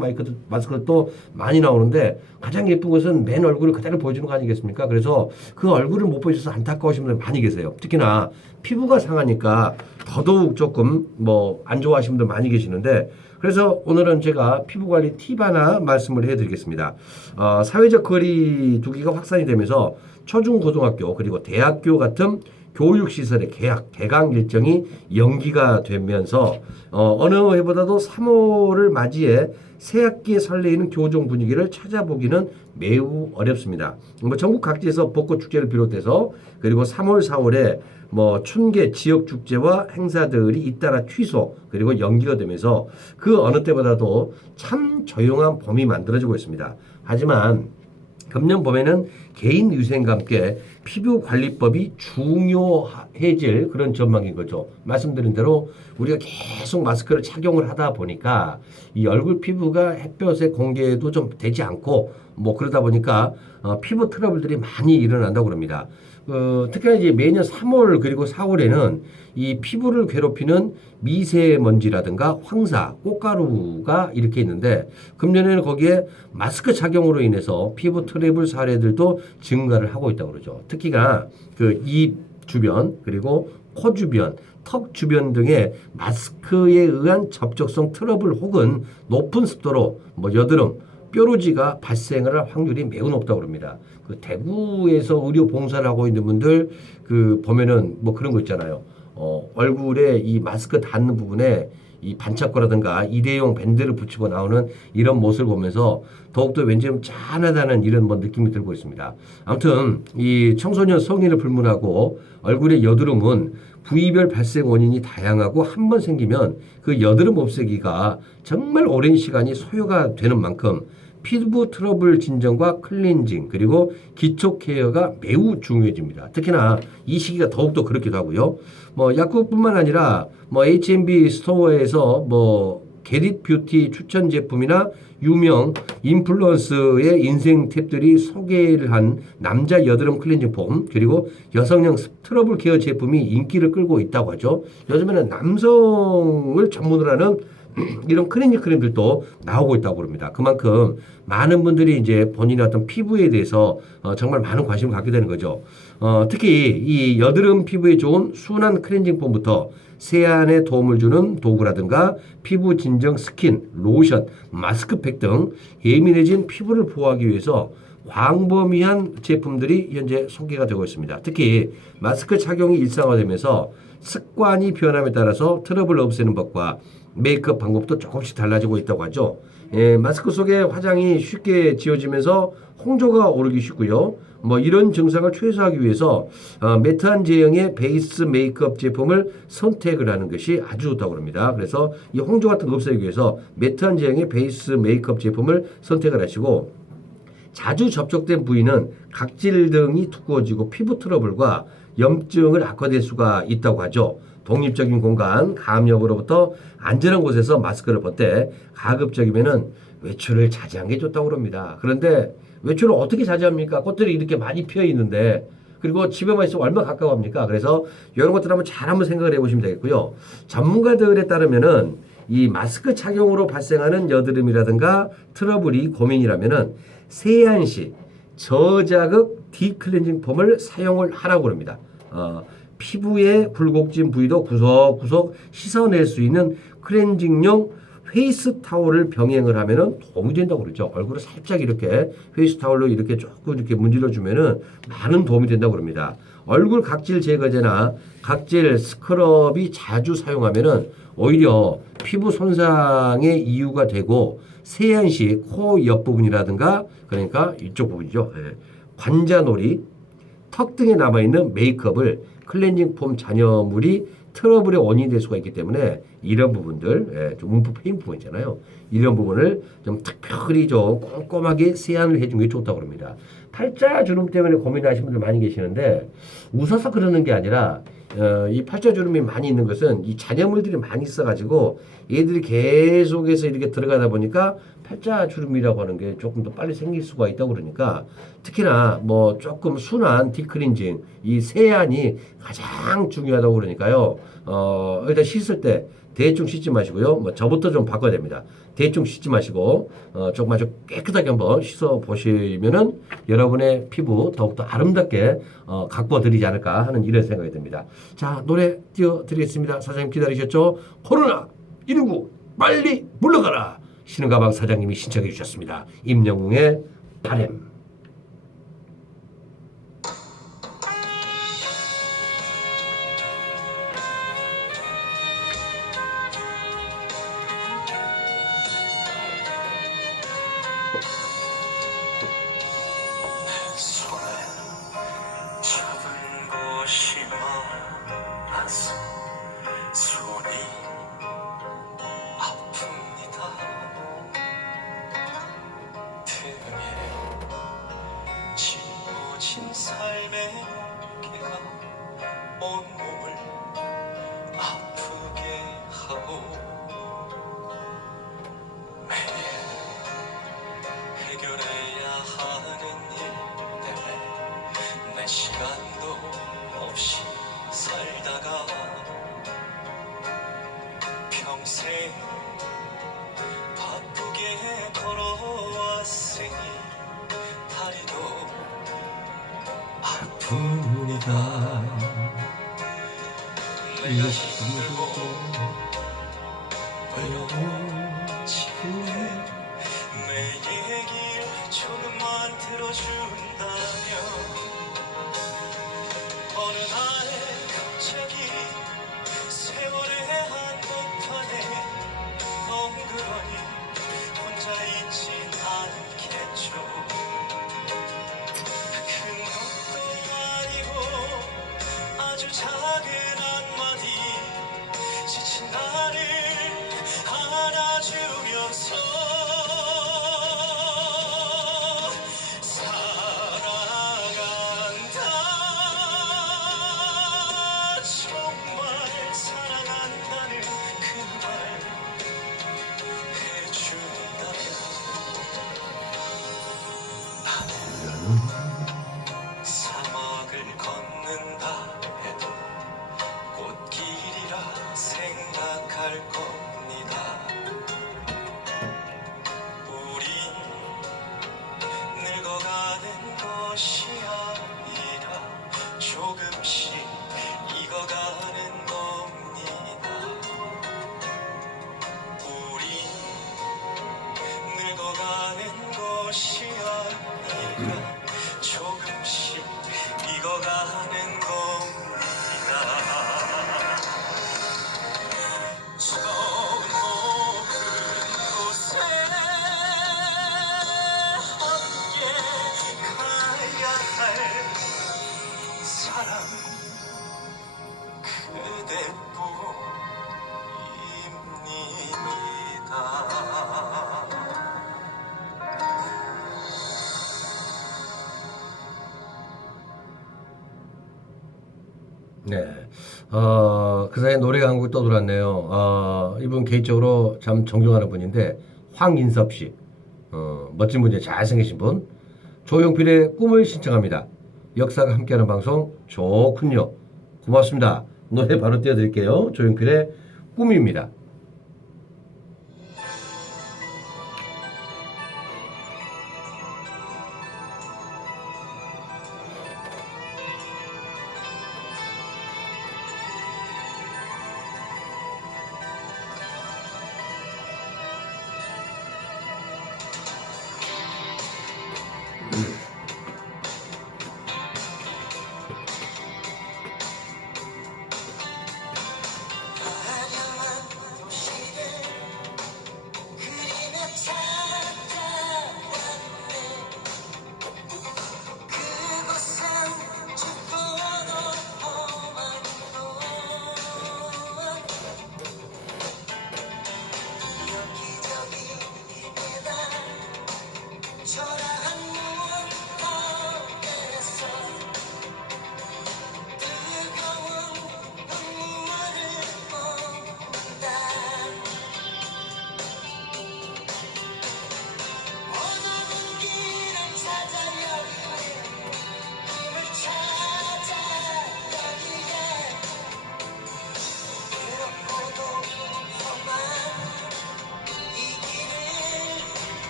마스크들도 많이 나오는데 가장 예쁜 것은 맨 얼굴을 그대로 보여주는 거 아니겠습니까? 그래서 그 얼굴을 못 보셔서 안타까우신 분들 많이 계세요. 특히나 피부가 상하니까 더더욱 조금 안 좋아하시는 분들 많이 계시는데 그래서 오늘은 제가 피부 관리 팁 하나 말씀을 해드리겠습니다. 사회적 거리 두기가 확산이 되면서 초중고등학교 그리고 대학교 같은 교육시설의 개강 일정이 연기가 되면서 어느 해보다도 3월을 맞이해 새학기에 설레이는 교정 분위기를 찾아보기는 매우 어렵습니다. 전국 각지에서 벚꽃 축제를 비롯해서 그리고 3월, 4월에 춘계 지역 축제와 행사들이 잇따라 취소 그리고 연기가 되면서 그 어느 때보다도 참 조용한 봄이 만들어지고 있습니다. 하지만 금년 봄에는 개인 위생과 함께 피부 관리법이 중요해질 그런 전망인 거죠. 말씀드린 대로 우리가 계속 마스크를 착용을 하다 보니까 이 얼굴 피부가 햇볕에 공개도 좀 되지 않고 뭐 그러다 보니까 피부 트러블들이 많이 일어난다고 그럽니다. 특히나 이제 매년 3월 그리고 4월에는 이 피부를 괴롭히는 미세먼지라든가 황사, 꽃가루가 이렇게 있는데 금년에는 거기에 마스크 착용으로 인해서 피부 트러블 사례들도 증가를 하고 있다고 그러죠. 특히나 그 입 주변 그리고 코 주변, 턱 주변 등의 마스크에 의한 접촉성 트러블 혹은 높은 습도로 뭐 여드름, 뾰루지가 발생을 할 확률이 매우 높다고 합니다. 그 대구에서 의료 봉사를 하고 있는 분들 그 보면은 뭐 그런 거 있잖아요. 얼굴에 이 마스크 닿는 부분에 이 반짝거라든가 일회용 밴드를 붙이고 나오는 이런 모습을 보면서 더욱더 왠지 좀 짠하다는 이런 뭐 느낌이 들고 있습니다. 아무튼 이 청소년 성인을 불문하고 얼굴의 여드름은 부위별 발생 원인이 다양하고 한 번 생기면 그 여드름 없애기가 정말 오랜 시간이 소요가 되는 만큼 피부 트러블 진정과 클렌징 그리고 기초 케어가 매우 중요해집니다. 특히나 이 시기가 더욱더 그렇기도 하고요. 뭐 약국뿐만 아니라 뭐 H&B 스토어에서 뭐 게릿 뷰티 추천 제품이나 유명 인플루언서의 인생 팁들이 소개를 한 남자 여드름 클렌징 폼 그리고 여성용 트러블 케어 제품이 인기를 끌고 있다고 하죠. 요즘에는 남성을 전문으로 하는 이런 클렌징 크림들도 나오고 있다고 합니다. 그만큼 많은 분들이 이제 본인의 어떤 피부에 대해서 정말 많은 관심을 갖게 되는 거죠. 특히 이 여드름 피부에 좋은 순한 클렌징 폼부터 세안에 도움을 주는 도구라든가 피부 진정 스킨, 로션, 마스크팩 등 예민해진 피부를 보호하기 위해서 광범위한 제품들이 현재 소개가 되고 있습니다. 특히 마스크 착용이 일상화되면서 습관이 변함에 따라서 트러블을 없애는 법과 메이크업 방법도 조금씩 달라지고 있다고 하죠. 마스크 속에 화장이 쉽게 지워지면서 홍조가 오르기 쉽고요. 뭐 이런 증상을 최소화하기 위해서 매트한 제형의 베이스 메이크업 제품을 선택을 하는 것이 아주 좋다고 합니다. 그래서 이 홍조 같은 거 없애기 위해서 매트한 제형의 베이스 메이크업 제품을 선택을 하시고 자주 접촉된 부위는 각질 등이 두꺼워지고 피부 트러블과 염증을 악화될 수가 있다고 하죠. 독립적인 공간, 감염으로부터 안전한 곳에서 마스크를 벗되 가급적이면은 외출을 자제한 게 좋다고 합니다. 그런데 외출을 어떻게 자제합니까? 꽃들이 이렇게 많이 피어 있는데 그리고 집에만 있으면 얼마나 가까워합니까? 그래서 이런 것들 한번 생각을 해보시면 되겠고요. 전문가들에 따르면은 이 마스크 착용으로 발생하는 여드름이라든가 트러블이 고민이라면은 세안 시 저자극 디클렌징 폼을 사용을 하라고 합니다. 피부의 굴곡진 부위도 구석구석 씻어낼 수 있는 클렌징용 페이스 타올을 병행을 하면은 도움이 된다고 그러죠. 얼굴을 살짝 이렇게 페이스 타올로 이렇게 조금 이렇게 문질러 주면은 많은 도움이 된다고 그럽니다. 얼굴 각질 제거제나 각질 스크럽이 자주 사용하면은 오히려 피부 손상의 이유가 되고 세안 시 코 옆부분이라든가 그러니까 이쪽 부분이죠. 관자놀이, 턱 등에 남아있는 메이크업을 클렌징 폼 잔여물이 트러블의 원인이 될 수가 있기 때문에 이런 부분들, 좀 움푹 패인 부분 있잖아요. 이런 부분을 좀 특별히 좀 꼼꼼하게 세안을 해주는 게 좋다고 합니다. 팔자 주름 때문에 고민하시는 분들 많이 계시는데 웃어서 그러는 게 아니라 이 팔자 주름이 많이 있는 것은 이 잔여물들이 많이 있어가지고 얘들이 계속해서 이렇게 들어가다 보니까 팔자 주름이라고 하는 게 조금 더 빨리 생길 수가 있다고 그러니까 특히나 뭐 조금 순한 디클렌징 이 세안이 가장 중요하다고 그러니까요. 일단 씻을 때 대충 씻지 마시고요. 뭐 저부터 좀 바꿔야 됩니다. 대충 씻지 마시고 조금 아주 깨끗하게 한번 씻어 보시면은 여러분의 피부 더욱더 아름답게 가꾸어 드리지 않을까 하는 이런 생각이 듭니다. 자, 노래 띄워드리겠습니다. 사장님 기다리셨죠? 코로나19 빨리 물러가라. 신흥가방 사장님이 신청해 주셨습니다. 임영웅의 바램. 손에 잡은 곳이 멀어서 손이 아픕니다. 등에 평생 바쁘게 걸어왔으니 다리도 아픕니다. 내가 힘들고 외로워지네. 내 얘기를 조금만 들어준다면 어느 날 갑자기 세월의 한복판에 덩그러니 혼자 있진 않겠죠. 큰 것도 아니고 아주 작은 한마디 지친 나를 안아주면서 사랑한다, 정말 사랑한다는 그 말 해준다면 사막을 걷는다 해도 꽃길이라 생각할 겁니다. 우린 늙어가는 것이 아니라 조금씩 익어가는 겁니다. 우린 늙어가는 것이 아니라 조금씩 익어가는 겁니다. 저 높은 곳에 함께 가야 할 사람 그대뿐입니다. 네. 그 사이에 노래가 한 곡 또 들어왔네요. 이분 개인적으로 참 존경하는 분인데, 황인섭 씨. 멋진 분이에요. 잘생기신 분. 조용필의 꿈을 신청합니다. 역사가 함께하는 방송 좋군요. 고맙습니다. 노래 바로 띄워드릴게요. 조용필의 꿈입니다.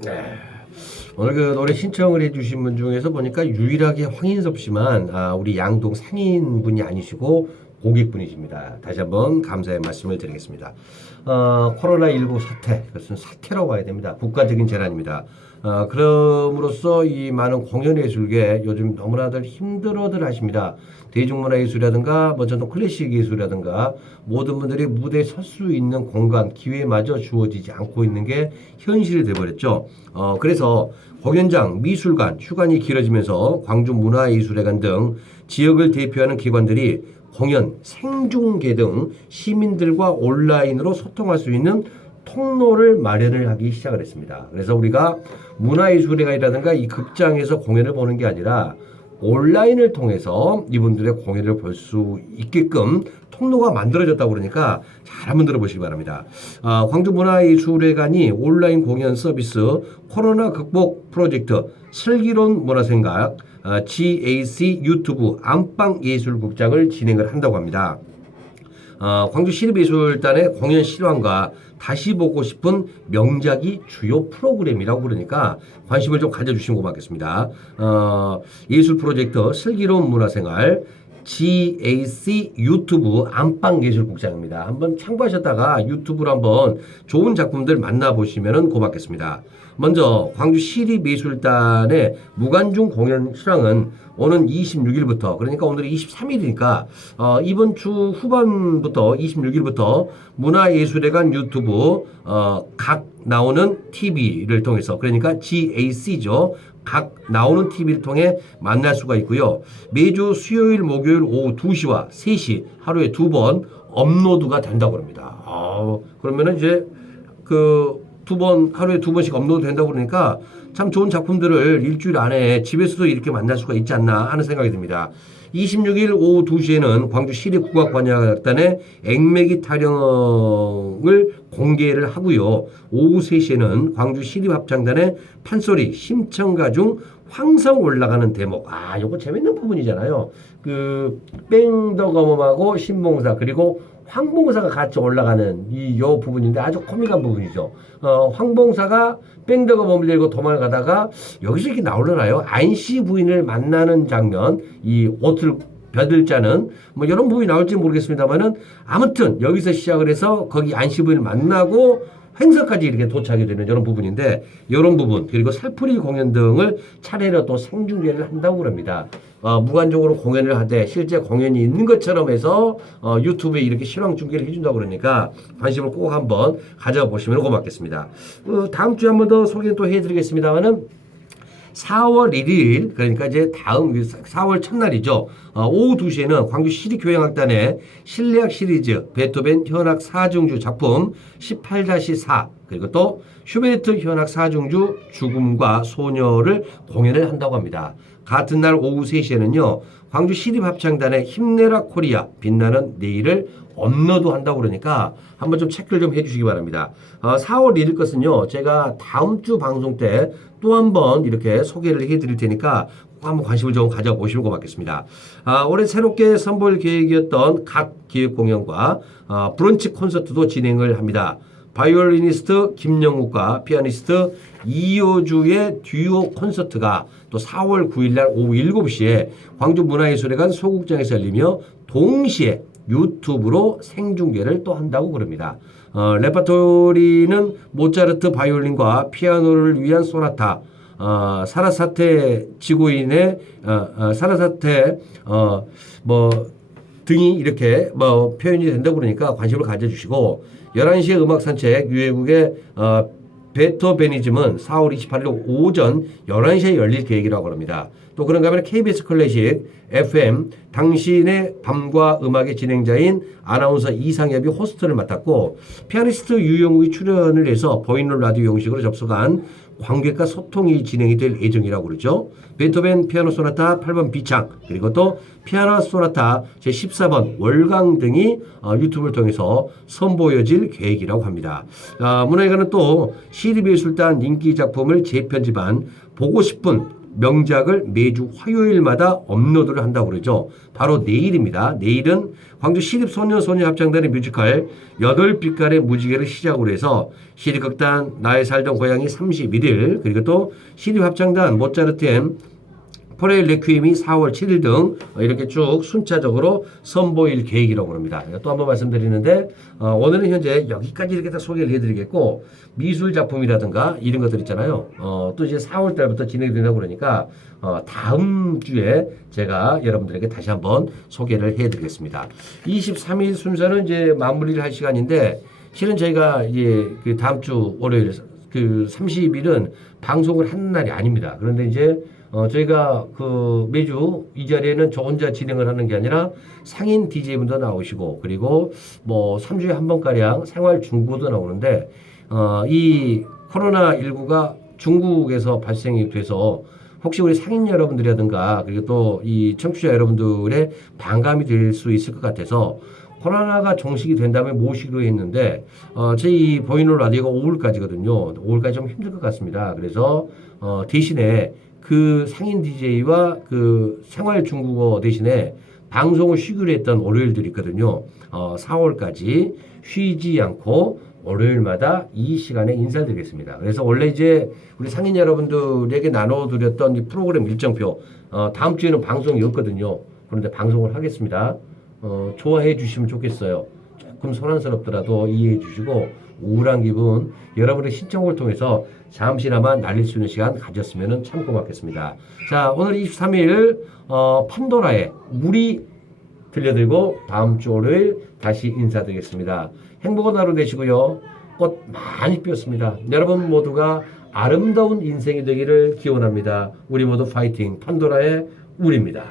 네. 오늘 그 노래 신청을 해주신 분 중에서 보니까 유일하게 황인섭 씨만 우리 양동 상인 분이 아니시고 고객분이십니다. 다시 한번 감사의 말씀을 드리겠습니다. 코로나19 사태, 그것은 사태라고 봐야 됩니다. 국가적인 재난입니다. 그럼으로써 이 많은 공연예술계 요즘 너무나들 힘들어들 하십니다. 대중문화예술이라든가 전통 클래식 예술이라든가 모든 분들이 무대에 설 수 있는 공간, 기회마저 주어지지 않고 있는 게 현실이 돼버렸죠. 그래서 공연장, 미술관, 휴관이 길어지면서 광주문화예술회관 등 지역을 대표하는 기관들이 공연, 생중계 등 시민들과 온라인으로 소통할 수 있는 통로를 마련을 하기 시작을 했습니다. 그래서 우리가 문화예술회관이라든가 이 극장에서 공연을 보는 게 아니라 온라인을 통해서 이분들의 공연을 볼 수 있게끔 통로가 만들어졌다고 그러니까 잘 한번 들어보시기 바랍니다. 광주문화예술회관이 온라인 공연 서비스 코로나 극복 프로젝트 슬기로운 문화생각 GAC 유튜브 안방예술극장을 진행을 한다고 합니다. 광주시립예술단의 공연 실황과 다시 보고 싶은 명작이 주요 프로그램이라고 그러니까 관심을 좀 가져주시면 고맙겠습니다. 예술 프로젝트 슬기로운 문화생활 GAC 유튜브 안방예술극장입니다. 한번 참고하셨다가 유튜브로 한번 좋은 작품들 만나보시면 고맙겠습니다. 먼저 광주시립예술단의 무관중 공연 실황은 오는 26일부터 그러니까 오늘이 23일이니까 이번 주 후반부터 26일부터 문화예술회관 유튜브 각 나오는 TV를 통해서 그러니까 GAC죠. 각 나오는 TV를 통해 만날 수가 있고요. 매주 수요일, 목요일 오후 2시와 3시 하루에 2번 업로드가 된다고 합니다. 그러면은 이제 하루에 2번씩 업로드 된다고 그러니까 참 좋은 작품들을 일주일 안에 집에서도 이렇게 만날 수가 있지 않나 하는 생각이 듭니다. 26일 오후 2시에는 광주시립국악관악단의 액매기 타령을 공개를 하고요. 오후 3시에는 광주시립합창단의 판소리 심청가 중 황성 올라가는 대목. 요거 재밌는 부분이잖아요. 뺑더검하고 신봉사 그리고 황봉사가 같이 올라가는 요 부분인데 아주 코믹한 부분이죠. 황봉사가 뺑더검을 들고 도망가다가 여기서 이렇게 나오려나요? 안씨 부인을 만나는 장면, 이 옷을 벼들 짜는 이런 부분이 나올지 모르겠습니다만은 아무튼 여기서 시작을 해서 거기 안씨 부인을 만나고 행사까지 이렇게 도착이 되는 이런 부분인데 이런 부분 그리고 살풀이 공연 등을 차례로 또 생중계를 한다고 합니다. 무관적으로 공연을 하되 실제 공연이 있는 것처럼 해서 유튜브에 이렇게 실황 중계를 해준다고 그러니까 관심을 꼭 한번 가져보시면 고맙겠습니다. 다음 주에 한 번 더 소개 또 해드리겠습니다만은 4월 1일 그러니까 이제 다음 4월 첫날이죠. 오후 2시에는 광주시립교향악단의 실내악 시리즈 베토벤 현악 4중주 작품 18-4 그리고 또 슈베르트 현악 4중주 죽음과 소녀를 공연을 한다고 합니다. 같은 날 오후 3시에는요. 광주시립합창단의 힘내라 코리아 빛나는 내일을 업로드 한다고 그러니까 한번 좀 체크를 좀 해주시기 바랍니다. 4월 1일 것은요. 제가 다음 주 방송 때 또 한번 이렇게 소개를 해드릴 테니까 꼭 한번 관심을 좀 가져보시면 고맙겠습니다. 올해 새롭게 선보일 계획이었던 각 기획 공연과 브런치 콘서트도 진행을 합니다. 바이올리니스트 김영욱과 피아니스트 이효주의 듀오 콘서트가 또 4월 9일날 오후 7시에 광주문화예술회관 소극장에서 열리며 동시에 유튜브로 생중계를 또 한다고 그럽니다. 레퍼토리는 모차르트 바이올린과 피아노를 위한 소나타, 사라사테 지구인의 사라사테 등이 이렇게 표현이 된다고 그러니까 관심을 가져주시고 11시에 음악 산책 유해국의 베토베니즘은 4월 28일 오전 11시에 열릴 계획이라고 합니다. 또 그런가 하면 KBS 클래식 FM 당신의 밤과 음악의 진행자인 아나운서 이상엽이 호스트를 맡았고 피아니스트 유영욱이 출연을 해서 보이는 라디오 형식으로 접속한 관객과 소통이 진행이 될 예정이라고 그러죠. 베토벤 피아노 소나타 8번 B창 그리고 또 피아노 소나타 제14번 월강 등이 유튜브를 통해서 선보여질 계획이라고 합니다. 문화회관은 또 시리비술단 인기 작품을 재편집한 보고 싶은 명작을 매주 화요일마다 업로드를 한다고 그러죠. 바로 내일입니다. 내일은 광주 시립소년소녀합창단의 뮤지컬 8빛깔의 무지개를 시작으로 해서 시립극단 나의 살던 고향이 31일 그리고 또 시립합창단 모차르트 포레일 레퀴엠이 4월 7일 등 이렇게 쭉 순차적으로 선보일 계획이라고 합니다. 또 한번 말씀드리는데 오늘은 현재 여기까지 이렇게 다 소개를 해드리겠고 미술 작품이라든가 이런 것들 있잖아요. 또 이제 4월 달부터 진행이 된다고 그러니까 다음 주에 제가 여러분들에게 다시 한번 소개를 해드리겠습니다. 23일 순서는 이제 마무리를 할 시간인데 실은 저희가 이제 그 다음 주 월요일 그 30일은 방송을 하는 날이 아닙니다. 그런데 이제 저희가 그 매주 이 자리에는 저 혼자 진행을 하는 게 아니라 상인 DJ분도 나오시고 그리고 뭐 3주에 한 번가량 생활 중고도 나오는데 이 코로나19가 중국에서 발생이 돼서 혹시 우리 상인 여러분들이라든가 그리고 또 이 청취자 여러분들의 반감이 될 수 있을 것 같아서 코로나가 종식이 된다면 모시기로 했는데 저희 보이는 라디오가 5월까지거든요. 5월까지 좀 힘들 것 같습니다. 그래서 대신에 그 상인 DJ와 그 생활 중국어 대신에 방송을 쉬기로 했던 월요일들이 있거든요. 4월까지 쉬지 않고 월요일마다 이 시간에 인사를 드리겠습니다. 그래서 원래 이제 우리 상인 여러분들에게 나눠드렸던 이 프로그램 일정표, 다음 주에는 방송이 없거든요. 그런데 방송을 하겠습니다. 좋아해 주시면 좋겠어요. 조금 소란스럽더라도 이해해 주시고 우울한 기분 여러분의 신청을 통해서 잠시나마 날릴 수 있는 시간 가졌으면 참 고맙겠습니다. 자, 오늘 23일 판도라의 물이 들려드리고 다음 주 월요일 다시 인사드리겠습니다. 행복한 하루 되시고요. 꽃 많이 피었습니다. 여러분 모두가 아름다운 인생이 되기를 기원합니다. 우리 모두 파이팅. 판도라의 물입니다.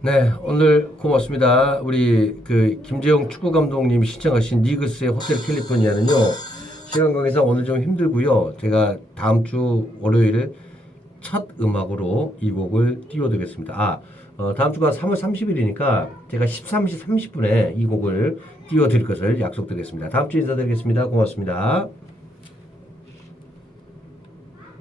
네, 오늘 고맙습니다. 우리 그 김재용 축구 감독님이 신청하신 니그스의 호텔 캘리포니아는요. 시간 관계상 오늘 좀 힘들고요. 제가 다음 주 월요일 첫 음악으로 이 곡을 띄워드리겠습니다. 다음 주가 3월 30일이니까 제가 13시 30분에 이 곡을 띄워드릴 것을 약속드리겠습니다. 다음 주에 인사드리겠습니다. 고맙습니다.